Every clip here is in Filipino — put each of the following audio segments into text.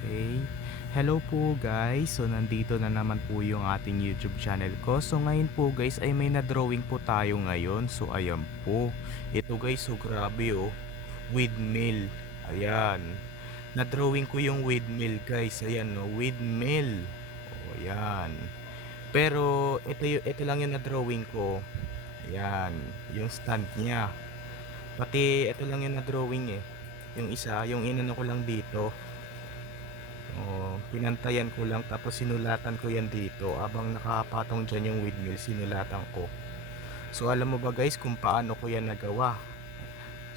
Okay. Hello po guys. So nandito na naman po yung ating YouTube channel ko. So ngayon po guys ay may na-drawing po tayo ngayon. So ayan po. Ito guys, so grabe oh. Windmill. Ayan. Na-drawing ko yung windmill guys. Ayan oh, windmill. Oh, ayan. Pero ito lang yung na-drawing ko. Ayan, yung stand niya. Pati ito lang yung na-drawing eh. Yung isa, yung inano ko lang dito. Oh, pinantayan ko lang tapos sinulatan ko yan dito abang nakapatong dyan yung windmill, sinulatan ko. So alam mo ba guys kung paano ko yan nagawa?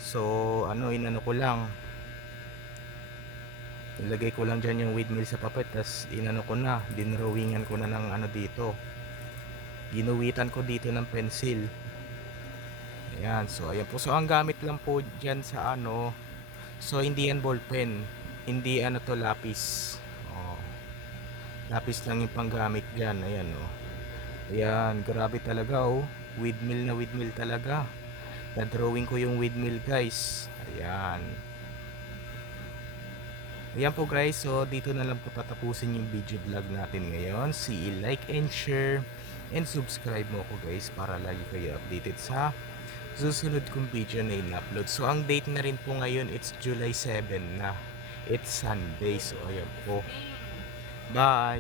So ano, inano ko lang, nilagay ko lang dyan yung windmill sa papel, tas inano ko na, dinrawingan ko na ng ano dito, ginuwitan ko dito ng pencil. Ayan, so ayan po. So ang gamit lang po dyan sa ano, so hindi yan ballpen, hindi ano to, lapis. Oh, lapis lang yung panggamit dyan. Ayan oh. Ayan, grabe talaga oh. Windmill na windmill talaga. Na-drawing ko yung windmill guys. Ayan. Ayan po guys, so dito na lang po tatapusin yung video vlog natin ngayon. See, like and share and subscribe mo ko guys para lagi kayo updated sa susunod kong video na in-upload. So ang date na rin po ngayon, it's July 7 na. It's Sunday. So ayan po. Bye!